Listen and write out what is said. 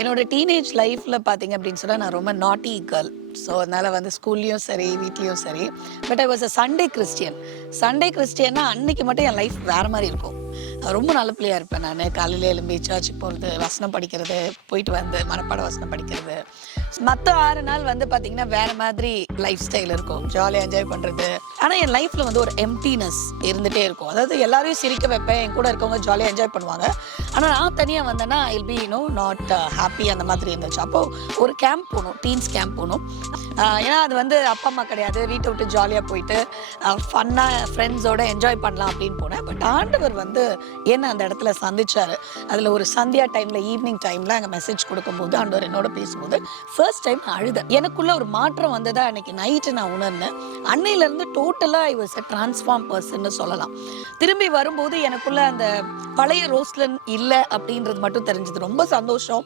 என்னோட டீனேஜ் லைஃப்பில் பார்த்தீங்க அப்படின்னு சொன்னால் நான் ரொம்ப நாட்டி கேர்ள். ஸோ அதனால் வந்து ஸ்கூல்லையும் சரி வீட்லேயும் சரி. But I was a Sunday Christian. Sunday கிறிஸ்டியன்னா அன்னைக்கு மட்டும் என் லைஃப் வேறு மாதிரி இருக்கும். ரொம்ப நல்ல பிள்ளையாக இருப்பேன். நான் காலையில் எழும்பி சர்ச்சுக்கு போகிறது, வசனம் படிக்கிறது, போயிட்டு வந்து மனப்பாட வசனம் படிக்கிறது. மற்ற 6 நாள் வந்து பார்த்திங்கன்னா வேறு மாதிரி லைஃப் ஸ்டைல் இருக்கும், ஜாலியாக என்ஜாய் பண்ணுறது. ஆனால் என் லைஃப்பில் வந்து ஒரு எம்டினஸ் இருந்துகிட்டே இருக்கும். அதாவது எல்லாரையும் சிரிக்க வைப்பேன், என் கூட இருக்கவங்க ஜாலியாக என்ஜாய் பண்ணுவாங்க. ஆனால் நான் தனியாக வந்தேன்னா இல் பி நாட் ஹாப்பி அந்த மாதிரி இருந்துச்சு. அப்போது ஒரு கேம்ப் போகணும், டீன்ஸ் கேம்ப் போகணும். ஏன்னா அது வந்து அப்பா அம்மா கிடையாது, வீட்டை விட்டு ஜாலியாக போயிட்டு ஃபன்னாக ஃப்ரெண்ட்ஸோடு என்ஜாய் பண்ணலாம் அப்படின்னு போனேன். பட் ஆண்டவர் வந்து என்ன அந்த இடத்துல சந்திச்சார். அதில் ஒரு சந்தியா டைமில், ஈவினிங் டைமில் அங்கே மெசேஜ் கொடுக்கும்போது ஆண்டவர் என்னோட பேசும்போது ஃபர்ஸ்ட் டைம் அழுதேன். எனக்குள்ள ஒரு மாற்றம் வந்ததா அன்னைக்கு நைட்டு நான் உணர்ந்தேன். அன்னையிலேருந்து டோட்டலாக ஐ வாஸ் அ டிரான்ஸ்ஃபார்ம் பர்சன்னு சொல்லலாம். திரும்பி வரும்போது எனக்குள்ள அந்த பழைய ரோஸ்லன் இல்லை அப்படின்றது மட்டும் தெரிஞ்சது. ரொம்ப சந்தோஷம்.